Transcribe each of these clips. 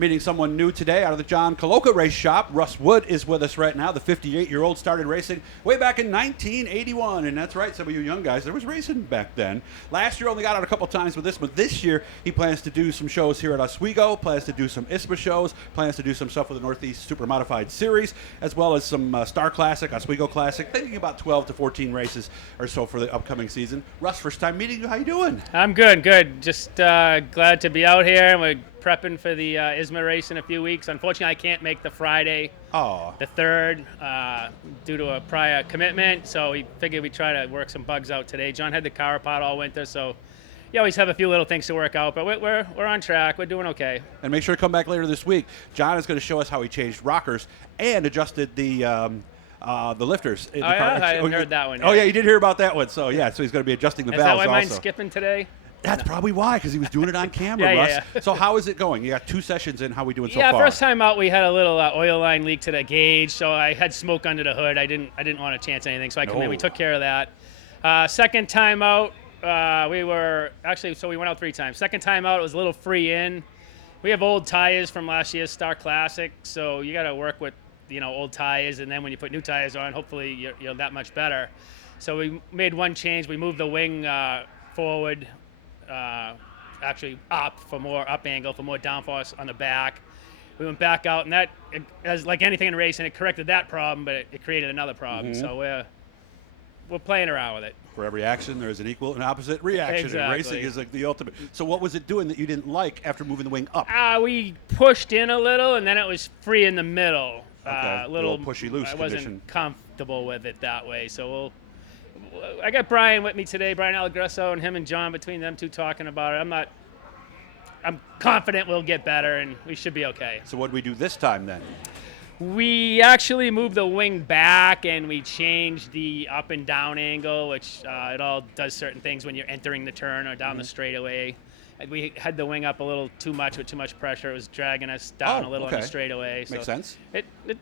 Meeting someone new today out of the John Coloca Race Shop. Russ Wood is with us right now. The 58-year-old started racing way back in 1981. And that's right, some of you young guys, there was racing back then. Last year only got out a couple times with this, but this year he plans to do some shows here at Oswego, plans to do some ISMA shows, plans to do some stuff with the Northeast Super Modified Series, as well as some Star Classic, Oswego Classic, thinking about 12 to 14 races or so for the upcoming season. Russ, first time meeting you. How you doing? I'm good. Just glad to be out here. We're prepping for the ISMA race in a few weeks. Unfortunately, I can't make the Friday, the 3rd, due to a prior commitment. So we figured we'd try to work some bugs out today. John had the car apart all winter, so you always have a few little things to work out. But we're on track. We're doing okay. And make sure to come back later this week. John is going to show us how he changed rockers and adjusted the lifters in the car. I hadn't heard that one yet. Oh, yeah, you did hear about that one. So he's going to be adjusting the valves also. Is that why mine's skipping today? That's probably why, because he was doing it on camera, Russ. Yeah. So how is it going? You got 2 sessions in. How are we doing so far? Yeah, first time out, we had a little oil line leak to the gauge, so I had smoke under the hood. I didn't want to chance anything, so I come in. We took care of that. Second time out, we went out 3 times. Second time out, it was a little free in. We have old tires from last year's Star Classic, so you got to work with old tires, and then when you put new tires on, hopefully you're that much better. So we made one change. We moved the wing forward. Actually up for more up angle, for more downforce on the back. We went back out, and that, as like anything in racing, it corrected that problem, but it created another problem. So we're playing around with it. For every action, there is an equal and opposite reaction. Exactly. And racing is like the ultimate. So what was it doing that you didn't like after moving the wing up? We pushed in a little, and then it was free in the middle. Okay. A little pushy loose I condition. wasn't comfortable with it that way, so I got Brian with me today, Brian Allegresso, and him and John, between them two, talking about it. I'm confident we'll get better, and we should be okay. So what do we do this time then? We actually moved the wing back, and we changed the up and down angle, which it all does certain things when you're entering the turn or down the straightaway. We had the wing up a little too much with too much pressure. It was dragging us down a little on the straightaway. Makes sense.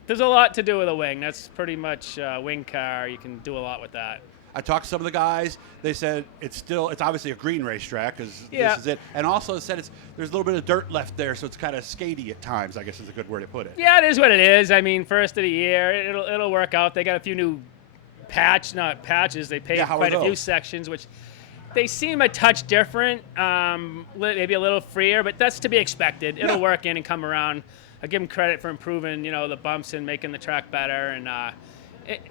There's a lot to do with a wing. That's pretty much wing car. You can do a lot with that. I talked to some of the guys. They said it's obviously a green racetrack because this is it. And also said there's a little bit of dirt left there, so it's kind of skatey at times, I guess is a good word to put it. Yeah, it is what it is. I mean, first of the year, it'll work out. They got a few new not patches. They paved quite a few sections, which they seem a touch different, maybe a little freer, but that's to be expected. It'll work in and come around. I give them credit for improving, the bumps and making the track better. And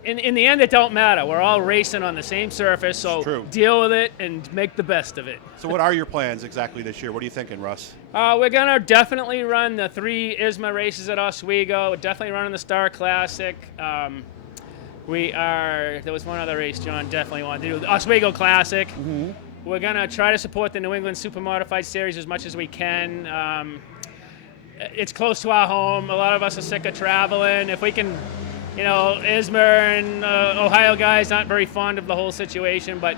in the end, it don't matter. We're all racing on the same surface, so deal with it and make the best of it. So what are your plans exactly this year? What are you thinking, Russ? We're going to definitely run the 3 ISMA races at Oswego. We're definitely running the Star Classic. There was one other race John definitely wanted to do, the Oswego Classic. We're going to try to support the New England Super Modified Series as much as we can. It's close to our home. A lot of us are sick of traveling. If we can, ISMA and Ohio guys aren't very fond of the whole situation, but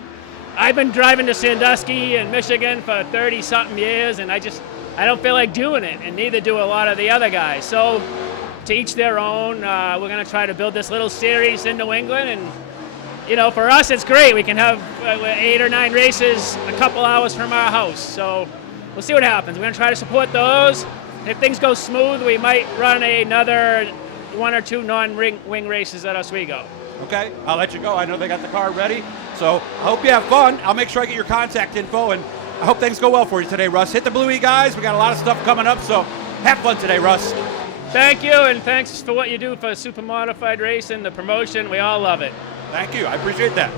I've been driving to Sandusky and Michigan for 30-something years, and I don't feel like doing it, and neither do a lot of the other guys. So to each their own. We're going to try to build this little series in New England, and for us it's great. We can have 8 or 9 races a couple hours from our house. So we'll see what happens. We're going to try to support those. If things go smooth, we might run another 1 or 2 non-wing races at Oswego. Okay, I'll let you go. I know they got the car ready. So I hope you have fun. I'll make sure I get your contact info, and I hope things go well for you today, Russ. Hit the Blue E, guys. We got a lot of stuff coming up, so have fun today, Russ. Thank you, and thanks for what you do for Super Modified Racing, the promotion. We all love it. Thank you. I appreciate that.